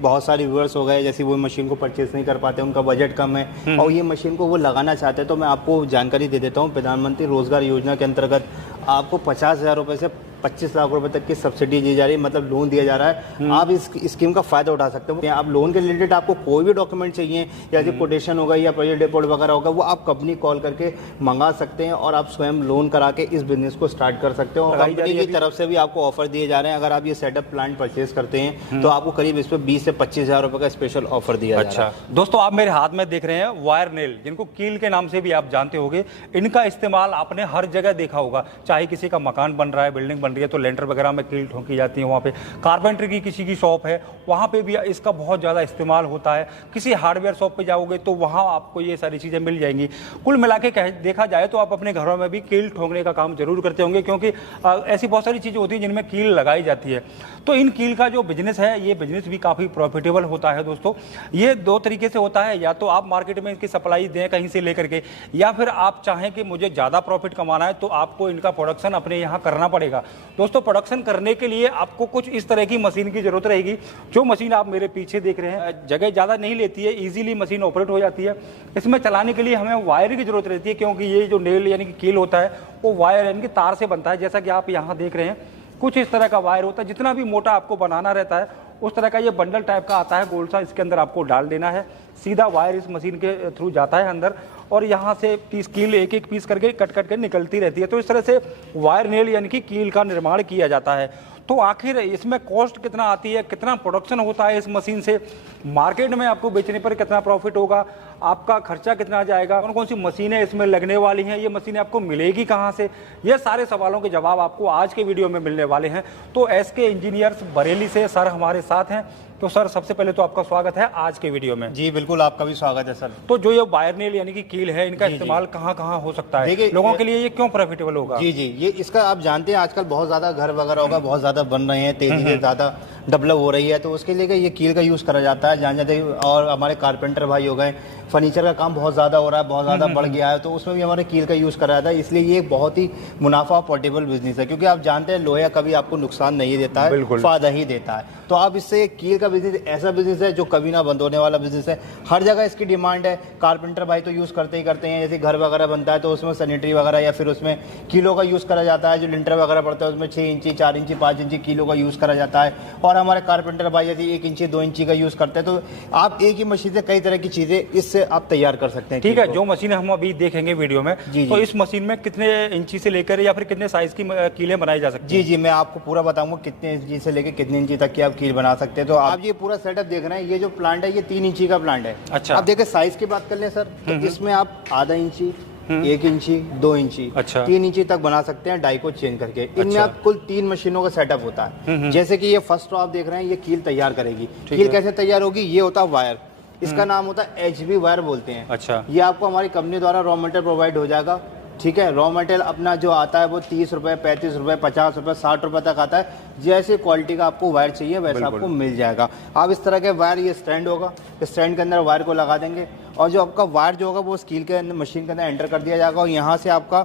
बहुत सारे व्यूअर्स हो गए जैसे वो मशीन को परचेस नहीं कर पाते, उनका बजट कम है और ये मशीन को वो लगाना चाहते हैं, तो मैं आपको जानकारी दे देता हूँ। प्रधानमंत्री रोजगार योजना के अंतर्गत आपको 50,000 रुपये से 25 लाख रुपए तक की सब्सिडी दी जा रही है, मतलब लोन दिया जा रहा है। आप इस स्कीम का फायदा उठा सकते हो। आप लोन के रिलेटेड आपको कोई भी डॉक्यूमेंट चाहिए या कोटेशन होगा या प्रोजेक्ट रिपोर्ट वगैरह होगा, वो आप कंपनी कॉल करके मंगा सकते हैं और आप स्वयं लोन करा के इस बिजनेस को स्टार्ट कर सकते हो। कंपनी की तरफ से भी आपको ऑफर दिए जा रहे हैं। अगर आप ये सेटअप प्लांट परचेज करते हैं तो आपको करीब इस पर 20 से 25,000 रुपए का स्पेशल ऑफर दिया जा रहा है। दोस्तों, आप मेरे हाथ में देख रहे हैं वायर नेल, जिनको कील के नाम से भी आप जानते होंगे। इनका इस्तेमाल आपने हर जगह देखा होगा, चाहे किसी का मकान बन रहा है, बिल्डिंग बन रही है तो लेंटर वगैरह में कील ठोकी जाती है। वहाँ पे कारपेंटर की किसी की शॉप है, वहाँ पे भी इसका बहुत ज़्यादा इस्तेमाल होता है। किसी हार्डवेयर शॉप पे जाओगे तो वहाँ आपको ये सारी चीज़ें मिल जाएंगी। कुल मिला के देखा जाए तो आप अपने घरों में भी कील ठोकने का काम जरूर करते होंगे, क्योंकि ऐसी बहुत सारी चीज़ें होती हैं जिनमें कील लगाई जाती है। तो इन कील का जो बिजनेस है, ये बिजनेस भी काफ़ी प्रॉफिटेबल होता है। दोस्तों, ये दो तरीके से होता है, या तो आप मार्केट में इनकी सप्लाई दें कहीं से लेकर के, या फिर आप चाहें कि मुझे ज़्यादा प्रॉफिट कमाना है तो आपको इनका प्रोडक्शन अपने यहाँ करना पड़ेगा। दोस्तों, प्रोडक्शन करने के लिए आपको कुछ इस तरह की मशीन की जरूरत रहेगी। जो मशीन आप मेरे पीछे देख रहे हैं, जगह ज़्यादा नहीं लेती है, इजीली मशीन ऑपरेट हो जाती है। इसमें चलाने के लिए हमें वायर की जरूरत रहती है, क्योंकि ये जो नेल यानी कि कील होता है वो वायर यानी कि तार से बनता है। जैसा कि आप यहाँ देख रहे हैं, कुछ इस तरह का वायर होता है। जितना भी मोटा आपको बनाना रहता है उस तरह का ये बंडल टाइप का आता है, गोल सा। इसके अंदर आपको डाल देना है, सीधा वायर इस मशीन के थ्रू जाता है अंदर, और यहाँ से पीस कील एक एक पीस करके कट कट के निकलती रहती है। तो इस तरह से वायर नेल यानी कि कील का निर्माण किया जाता है। तो आखिर इसमें कॉस्ट कितना आती है, कितना प्रोडक्शन होता है इस मशीन से, मार्केट में आपको बेचने पर कितना प्रॉफिट होगा, आपका खर्चा कितना जाएगा, कौन कौन सी मशीनें इसमें लगने वाली हैं, ये मशीनें आपको मिलेगी कहाँ से, ये सारे सवालों के जवाब आपको आज के वीडियो में मिलने वाले हैं। तो एसके इंजीनियर्स बरेली से सर हमारे साथ हैं। तो सर, सबसे पहले तो आपका स्वागत है आज के वीडियो में। जी बिल्कुल, आपका भी स्वागत है सर। तो जो ये वायर नेल यानी कि कील है, इनका इस्तेमाल कहाँ कहाँ हो सकता है, लोगों के लिए ये क्यों प्रॉफिटेबल होगा? जी, ये इसका आप जानते हैं आजकल बहुत ज़्यादा घर वगैरह होगा, बहुत ज़्यादा बन रहे हैं, तेजी से ज़्यादा डेवलप हो रही है, तो उसके लिए ये कील का यूज़ करा जाता है। जान जाते, और हमारे कारपेंटर भाई हो गए, फर्नीचर का काम बहुत ज़्यादा हो रहा है, बहुत ज़्यादा बढ़ गया है, तो उसमें भी हमारे कील का यूज़ करा जाता है। इसलिए ये बहुत ही मुनाफा पोर्टेबल बिजनेस है, क्योंकि आप जानते हैं लोहा कभी आपको नुकसान नहीं देता है, फायदा ही देता है। तो आप इससे कील का बिजनेस ऐसा बिजनेस है जो कभी ना बंद होने वाला बिजनेस है। हर जगह इसकी डिमांड है। कारपेंटर भाई तो यूज़ करते ही करते हैं, जैसे घर वगैरह बनता है तो उसमें सैनिटरी वगैरह या फिर उसमें कीलों का यूज़ करा जाता है। जो लिंटर वगैरह पड़ता है उसमें 6 इंची, 4 इंची, 5 इंची कीलों का यूज़ करा जाता है। और हमारे कारपेंटर भाई यदि 1 इंची, 2 इंची का यूज़ करते हैं, तो आप एक ही मशीन से कई तरह की चीज़ें इससे आप तैयार कर सकते हैं। ठीक है, जो मशीन हम अभी देखेंगे वीडियो में, तो इस मशीन में कितने इंची से लेकर या फिर कितने साइज की कीलें बनाई जा सकती हैं? जी, मैं आपको पूरा बताऊंगा कितने इंची से लेकर कितने इंची तक की आप कील बना सकते हैं। तो आप ये पूरा सेटअप देख रहे हैं, ये जो प्लांट है ये 3 इंची का प्लांट है। अच्छा। आप देखिए साइज की बात कर लें सर, तो इसमें आप आधा इंची, 1 इंची, 2 इंची, 3 इंची तक बना सकते हैं डाई को चेंज करके। इनमें आप कुल 3 मशीनों का सेटअप होता है। जैसे कि ये फर्स्ट रो आप देख रहे हैं, ये कील तैयार करेगी। कील कैसे तैयार होगी? ये होता है वायर, इसका नाम होता है HB वायर बोलते हैं। अच्छा। ये आपको हमारी कंपनी द्वारा रॉ मटेरियल प्रोवाइड हो जाएगा। ठीक है, रॉ मटेरियल अपना जो आता है वो 30 रुपये, 35 रुपये, 50 रुपये, 60 रुपये तक आता है। जैसे क्वालिटी का आपको वायर चाहिए वैसा आपको मिल जाएगा। आप इस तरह के वायर, ये स्टैंड होगा, स्टैंड के अंदर वायर को लगा देंगे और जो आपका वायर जो होगा वो उस कील के अंदर, मशीन के अंदर एंटर कर दिया जाएगा और यहाँ से आपका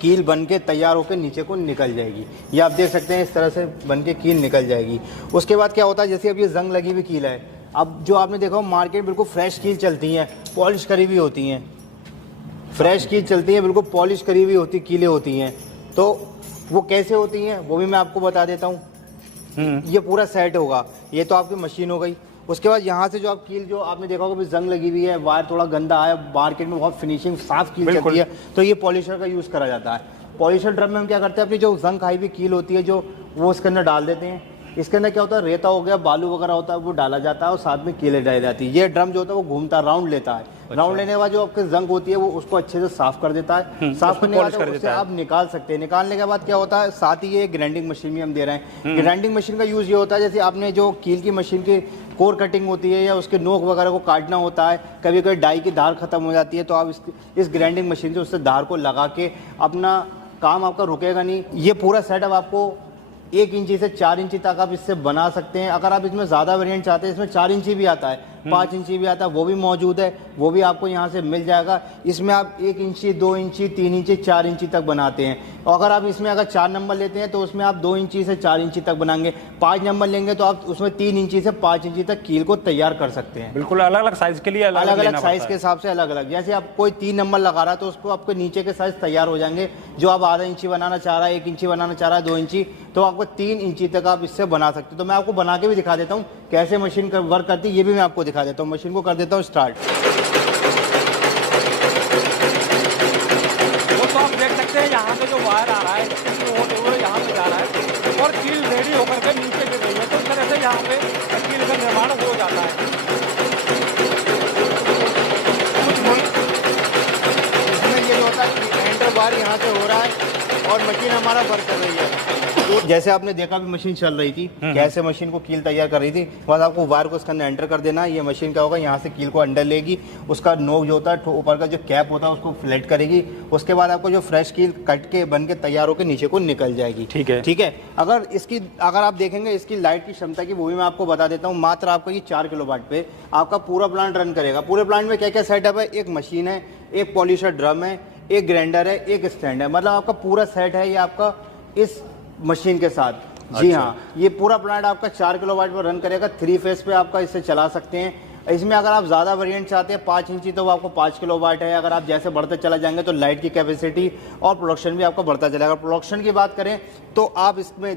कील बन के तैयार होकर नीचे को निकल जाएगी। ये आप देख सकते हैं, इस तरह से बन के कील निकल जाएगी। उसके बाद क्या होता है, जैसे अब ये जंग लगी हुई कील है, अब जो आपने देखा मार्केट बिल्कुल फ्रेश कील चलती हैं, पॉलिश करी हुई होती हैं, फ्रेश कील चलती हैं, बिल्कुल पॉलिश करी हुई होती कीलें होती हैं। तो वो कैसे होती हैं वो भी मैं आपको बता देता हूँ। ये पूरा सेट होगा, ये तो आपकी मशीन हो गई। उसके बाद यहाँ से जो आप कील, जो आपने देखा होगा जंग लगी हुई है, वायर थोड़ा गंदा है, मार्केट में बहुत फिनिशिंग साफ कील चलती है, तो ये पॉलिशर का यूज़ करा जाता है। पॉलिशर ड्रम में हम क्या करते हैं, अपनी जो जंग खाई हुई कील होती है जो, वो उसके अंदर डाल देते हैं। इसके अंदर क्या होता है, रेता हो गया, बालू वगैरह होता है, वो डाला जाता है और साथ में कीलें डाली जाती है। ये ड्रम जो होता है वो घूमता राउंड लेता है। राउंड लेने के बाद जो आपकी जंग होती है वो उसको अच्छे से साफ कर देता है। साफ करने के बाद उससे आप निकाल सकते हैं। निकालने के बाद क्या होता है, साथ ही ये ग्राइंडिंग मशीन भी हम दे रहे हैं। ग्राइंडिंग मशीन का यूज़ ये होता है, जैसे आपने जो कील की मशीन की कोर कटिंग होती है या उसके नोक वगैरह को काटना होता है, कभी कभी डाई की धार खत्म हो जाती है, तो आप इस ग्राइंडिंग मशीन से उससे धार को लगा के अपना काम आपका रुकेगा नहीं। ये पूरा सेटअप आपको 1 इंची से 4 इंची तक आप इससे बना सकते हैं। अगर आप इसमें ज़्यादा वेरिएंट चाहते हैं, इसमें 4 इंची भी आता है, 5 इंची भी आता है, वो भी मौजूद है, वो भी आपको यहाँ से मिल जाएगा। इसमें आप 1 इंची, 2 इंची, 3 इंची, 4 इंची तक बनाते हैं। और अगर आप इसमें अगर 4 नंबर लेते हैं तो उसमें आप 2 इंची से 4 इंची तक बनाएंगे। 5 नंबर लेंगे तो आप उसमें 3 इंची से 5 इंची तक कील को तैयार कर सकते हैं। बिल्कुल अलग अलग साइज के लिए अलग अलग साइज के हिसाब से अलग अलग। जैसे आप कोई 3 नंबर लगा रहा है तो उसको आपको नीचे के साइज तैयार हो जाएंगे। जो आप आधा इंची बनाना चाह रहा है, 1 इंची बनाना चाह रहा है, 2 इंची, तो आपको 3 इंची तक आप इससे बना सकते हो। तो मैं आपको बना के भी दिखा देता हूँ कैसे मशीन वर्क करती है, ये भी मैं आपको दिखा देता हूँ। मशीन को कर देता हूँ स्टार्ट। तो आप देख सकते हैं यहाँ पे जो वायर आ रहा है वो यहाँ पे जा रहा है और कील रेडी होकर के नीचे गिर रही है। तो इस तरह से यहाँ पे कील का निर्माण हो जाता है। इसमें ये जो होता है कि एंटर बार यहाँ से हो रहा है और मशीन हमारा वर्क कर रही है। तो जैसे आपने देखा भी मशीन चल रही थी, कैसे मशीन को कील तैयार कर रही थी, बस आपको वायर को उसके अंदर एंटर कर देना है। ये मशीन क्या होगा, यहाँ से कील को अंदर लेगी, उसका नोक जो होता है ऊपर का जो कैप होता है उसको फ्लैट करेगी। उसके बाद आपको जो फ्रेश कील कट के बन के तैयार होकर नीचे को निकल जाएगी। ठीक है, ठीक है। अगर आप देखेंगे इसकी लाइट की क्षमता की, वो भी मैं आपको बता देता हूँ। मात्र आपको ये 4 किलोवाट पे आपका पूरा प्लांट रन करेगा। पूरे प्लांट में क्या क्या सेटअप है, एक मशीन है, एक पॉलिशर ड्रम है, एक ग्राइंडर है, एक स्टैंड है। मतलब आपका पूरा सेट है ये आपका इस मशीन के साथ। जी अच्छा। हाँ, ये पूरा प्लांट आपका 4 किलोवाट पर रन करेगा। 3 फेज पे आपका इससे चला सकते हैं। इसमें अगर आप ज़्यादा वेरिएंट चाहते हैं 5 इंची तो वो आपको 5 किलोवाट है। अगर आप जैसे बढ़ते चला जाएंगे तो लाइट की कैपेसिटी और प्रोडक्शन भी आपका बढ़ता चलेगा। प्रोडक्शन की बात करें तो आप इसमें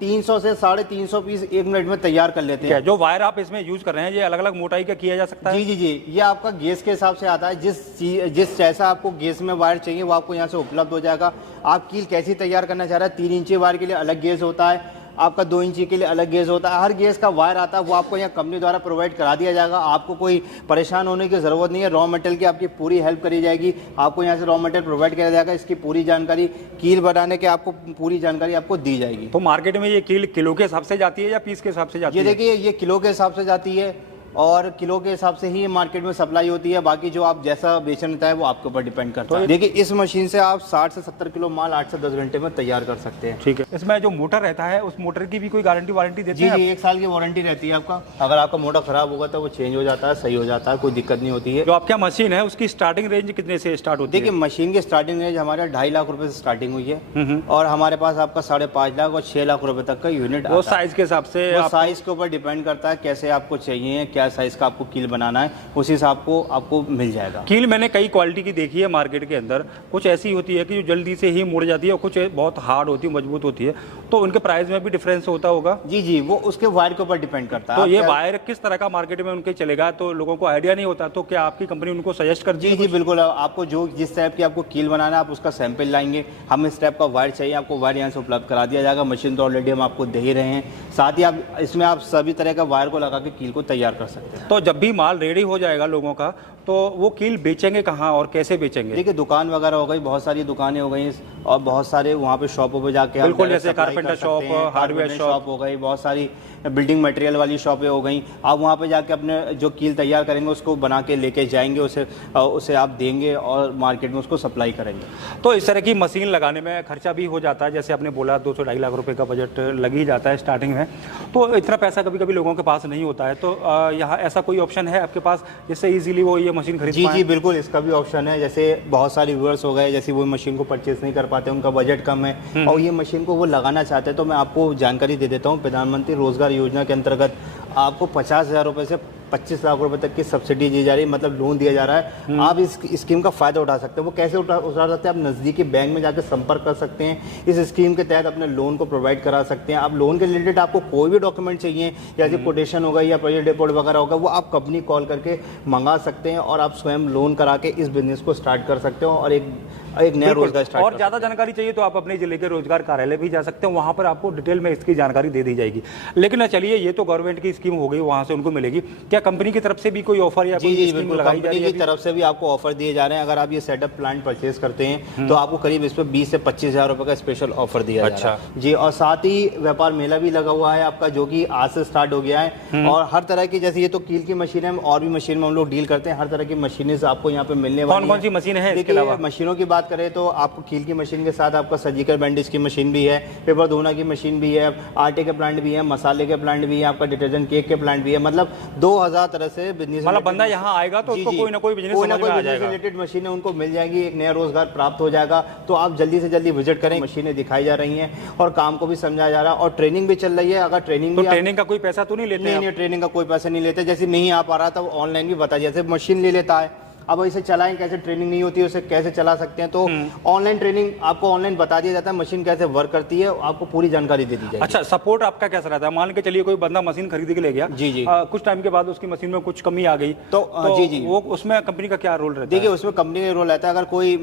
300 से 350 पीस 1 मिनट में तैयार कर लेते हैं। जो वायर आप इसमें यूज कर रहे हैं ये अलग अलग मोटाई का किया जा सकता है? जी जी जी, ये आपका गैस के हिसाब से आता है। जिस जैसा आपको गैस में वायर चाहिए वो आपको यहाँ से उपलब्ध हो जाएगा। आप कील कैसी तैयार करना चाह रहे हैं, 3 इंची वायर के लिए अलग गैस होता है, आपका 2 इंची के लिए अलग गैस होता है। हर गैस का वायर आता है वो आपको यहाँ कंपनी द्वारा प्रोवाइड करा दिया जाएगा। आपको कोई परेशान होने की ज़रूरत नहीं है। रॉ मटेरियल की आपकी पूरी हेल्प करी जाएगी। आपको यहाँ से रॉ मटेरियल प्रोवाइड किया जाएगा। इसकी पूरी जानकारी, कील बनाने के आपको पूरी जानकारी आपको दी जाएगी। तो मार्केट में ये कील किलो के हिसाब से जाती है या पीस के हिसाब से जाती है? ये देखिए, ये किलो के हिसाब से जाती है और किलो के हिसाब से ही मार्केट में सप्लाई होती है। बाकी जो आप जैसा बेचना चाहे वो आपके ऊपर डिपेंड करता है। देखिए, इस मशीन से आप 60 से 70 किलो माल 8 से 10 घंटे में तैयार कर सकते हैं। ठीक है। इसमें जो मोटर रहता है उस मोटर की भी कोई गारंटी वारंटी देते हैं? जी, 1 साल की वारंटी रहती है आपका। अगर आपका मोटर खराब होगा तो वो चेंज हो जाता है, सही हो जाता है, कोई दिक्कत नहीं होती है। जो आपकी मशीन है उसकी स्टार्टिंग रेंज कितने से स्टार्ट होती है? देखिए, मशीन की स्टार्टिंग रेंज हमारे 2.5 लाख रुपए से स्टार्टिंग हुई है और हमारे पास आपका 5.5 लाख और 6 लाख रुपए तक का यूनिट वो साइज के हिसाब से? वो साइज के ऊपर डिपेंड करता है कैसे आपको चाहिए, क्या साइज का आपको कील बनाना है, उस हिसाब को आपको मिल जाएगा। कील मैंने कई क्वालिटी की देखी है मार्केट के अंदर। कुछ ऐसी होती है कि जो जल्दी से ही मुड़ जाती है और कुछ बहुत हार्ड होती है, मजबूत होती है। तो उनके प्राइस में भी डिफरेंस होता होगा? जी जी, वो उसके वायर के ऊपर डिपेंड करता है। तो ये वायर किस तरह का मार्केट में उनके चलेगा तो लोगों को आइडिया नहीं होता, तो क्या आपकी कंपनी उनको सजेस्ट करती है? जी जी बिल्कुल। आपको जो जिस टाइप की आपको कील बनाना है आप उसका सैंपल लाएंगे, हम इस टाइप का वायर चाहिए, आपको वायर यहाँ से उपलब्ध करा दिया जाएगा। मशीन तो ऑलरेडी हम आपको दे ही रहे हैं। साथ ही आप इसमें आप सभी तरह का वायर को लगा के कील को तैयार कर सकते हैं। तो जब भी माल रेडी हो जाएगा लोगों का तो वो कील बेचेंगे कहाँ और कैसे बेचेंगे? देखिए, दुकान वगैरह हो गई, बहुत सारी दुकानें हो गई और बहुत सारे वहाँ पे शॉपों पे जाके बिल्कुल, जैसे कारपेंटर शॉप, हार्डवेयर शॉप हो गई, बहुत सारी बिल्डिंग मटेरियल वाली शॉपें हो गई। आप वहाँ पे जाके अपने जो कील तैयार करेंगे उसको बना के लेके जाएंगे, उसे आप देंगे और मार्केट में उसको सप्लाई करेंगे। तो इस तरह की मशीन लगाने में खर्चा भी हो जाता है, जैसे आपने बोला 200-2.5 लाख रुपए का बजट लग ही जाता है स्टार्टिंग में। तो इतना पैसा कभी कभी लोगों के पास नहीं होता है, तो यहाँ ऐसा कोई ऑप्शन है आपके पास जिससे ईजिली वो ये मशीन खरीद पाएं? जी बिल्कुल, इसका भी ऑप्शन है। जैसे बहुत सारे व्यूअर्स हो गए, जैसे वो मशीन को परचेस नहीं कर पाते, उनका बजट कम है और ये मशीन को वो लगाना चाहते हैं, तो मैं आपको जानकारी दे देता हूँ। प्रधानमंत्री रोजगार योजना के अंतर्गत आपको 50,000 रुपये से 25 लाख रुपए तक की सब्सिडी दी जा रही है, मतलब लोन दिया जा रहा है। आप इस स्कीम का फायदा उठा सकते हैं। वो कैसे उठा सकते हैं? आप नज़दीकी बैंक में जाकर संपर्क कर सकते हैं। इस स्कीम के तहत अपने लोन को प्रोवाइड करा सकते हैं। आप लोन के रिलेटेड आपको कोई भी डॉक्यूमेंट चाहिए, जैसे कोटेशन होगा या प्रोजेक्ट रिपोर्ट वगैरह होगा, वो आप कंपनी कॉल करके मंगा सकते हैं और आप स्वयं लोन करा के इस बिजनेस को स्टार्ट कर सकते हो और एक नया रोजगार स्टार्ट। और ज़्यादा जानकारी चाहिए तो आप अपने जिले के रोजगार कार्यालय भी जा सकते हैं, वहाँ पर आपको डिटेल में इसकी जानकारी दे दी जाएगी। लेकिन चलिए, ये तो गवर्नमेंट की स्कीम हो गई, वहाँ से उनको मिलेगी। क्या कंपनी की तरफ से भी कोई ऑफर या कोई स्कीम लगाई जा रही है? कंपनी की तरफ से भी आपको ऑफर दिए जा रहे हैं। अगर आप ये सेटअप प्लांट परचेज करते हैं तो आपको करीब इस पर 20 से 25,000 रुपए का स्पेशल ऑफर दिया जा रहा है। जी, और साथ ही व्यापार मेला भी लगा हुआ है आपका, जो कि आज से स्टार्ट हो गया है। और हर तरह की, जैसे ये तो कील की मशीन है और भी मशीन में हम लोग डील करते हैं, हर तरह की मशीनें आपको यहाँ पे मिलने वाली हैं। कौन कौन सी मशीन है? देखिए, मशीनों की बात बात करें तो आपको कील की मशीन के साथ आपका सर्जिकल बैंडेज की मशीन भी है, पेपर धोना की मशीन भी है, आटे के प्लांट भी है, मसाले के प्लांट भी है, आपका डिटर्जेंट केक के प्लांट भी है। मतलब 2000 तरह से बिजनेस, मतलब बंदा यहाँ आएगा तो उसको कोई ना कोई बिजनेस रिलेटेड मशीनें उनको मिल जाएंगी, एक नया रोजगार प्राप्त हो जाएगा। तो आप जल्दी से जल्दी विजिट करें, मशीनें दिखाई जा रही हैं और काम को भी समझाया जा रहा है और ट्रेनिंग भी चल रही है। अगर ट्रेनिंग का कोई पैसा तो नहीं लेते? नहीं, ट्रेनिंग का कोई पैसा नहीं लेते। जैसे नहीं आ पा रहा था ऑनलाइन भी बता, जैसे मशीन ले लेता है, अब इसे चलाएं कैसे, ट्रेनिंग नहीं होती है उसे कैसे चला सकते हैं, तो ऑनलाइन ट्रेनिंग आपको ऑनलाइन बता दिया जाता है, मशीन कैसे वर्क करती है, आपको पूरी जानकारी दे दी जाएगी। अच्छा, सपोर्ट आपका कैसा रहता है? मान के चलिए कोई बंदा मशीन खरीद के ले गया, जी, कुछ टाइम के बाद उसकी मशीन में कुछ कमी आ गई तो जी वो उसमें कंपनी का क्या रोल रहता है? देखिए, उसमें कंपनी का रोल रहता है, अगर कोई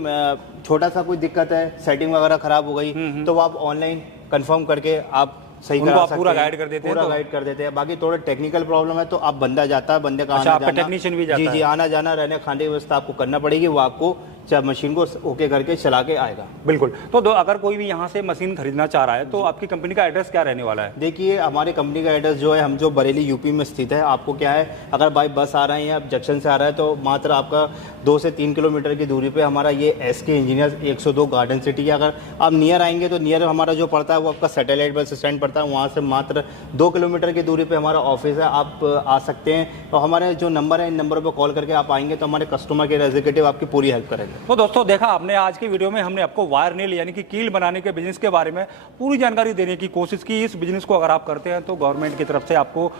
छोटा सा कोई दिक्कत है, सेटिंग वगैरह खराब हो गई, तो आप ऑनलाइन कंफर्म करके आप सही करा सकते हैं, पूरा गाइड कर देते हैं, पूरा गाइड कर देते हैं। बाकी थोड़ा टेक्निकल प्रॉब्लम है तो आप बंदा जाता है, बंदे का आना जाना, टेक्नीशियन भी जाता है? जी, आना जाना, रहने खाने की व्यवस्था आपको करना पड़ेगी, वो आपको मशीन को ओके करके चला के आएगा। बिल्कुल। तो अगर कोई भी यहाँ से मशीन खरीदना चाह रहा है तो आपकी कंपनी का एड्रेस क्या रहने वाला है? देखिए, हमारी कंपनी का एड्रेस जो है, हम जो बरेली यूपी में स्थित है, आपको क्या है, अगर बाई बस आ रहे हैं या जंक्शन से आ रहा है तो मात्र आपका 2 से 3 किलोमीटर की दूरी पे हमारा ये SK इंजीनियर्स 102 गार्डन सिटी है। अगर आप नियर आएंगे तो नियर हमारा जो पड़ता है वो आपका सैटेलाइट बस स्टैंड पड़ता है, वहाँ से मात्र 2 किलोमीटर की दूरी पे हमारा ऑफिस है, आप आ सकते हैं। तो हमारे जो नंबर है, इन नंबरों पर कॉल करके आप आएंगे तो हमारे कस्टमर केयर एग्जीक्यूटिव आपकी पूरी हेल्प करेंगे। तो दोस्तों, देखा आपने, आज की वीडियो में हमने आपको वायर नेल यानी कि कील बनाने के बिजनेस के बारे में पूरी जानकारी देने की कोशिश की। इस बिजनेस को अगर आप करते हैं तो गवर्नमेंट की तरफ से आपको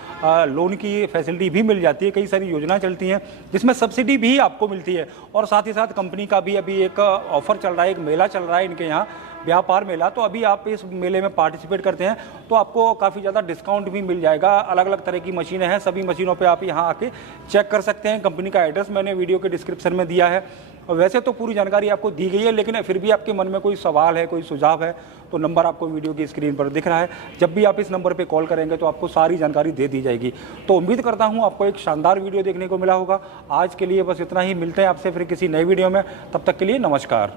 लोन की फैसिलिटी भी मिल जाती है, कई सारी योजना चलती हैं जिसमें सब्सिडी भी आपको मिलती है, और साथ ही साथ कंपनी का भी अभी एक ऑफर चल रहा है, एक मेला चल रहा है इनके यहाँ, व्यापार मेला। तो अभी आप इस मेले में पार्टिसिपेट करते हैं तो आपको काफ़ी ज़्यादा डिस्काउंट भी मिल जाएगा। अलग अलग तरह की मशीनें हैं, सभी मशीनों पे आप यहाँ आके चेक कर सकते हैं। कंपनी का एड्रेस मैंने वीडियो के डिस्क्रिप्शन में दिया है। और वैसे तो पूरी जानकारी आपको दी गई है, लेकिन फिर भी आपके मन में कोई सवाल है, कोई सुझाव है, तो नंबर आपको वीडियो की स्क्रीन पर दिख रहा है। जब भी आप इस नंबर पर कॉल करेंगे तो आपको सारी जानकारी दे दी जाएगी। तो उम्मीद करता हूँ आपको एक शानदार वीडियो देखने को मिला होगा। आज के लिए बस इतना ही, मिलते हैं आपसे फिर किसी नई वीडियो में, तब तक के लिए नमस्कार।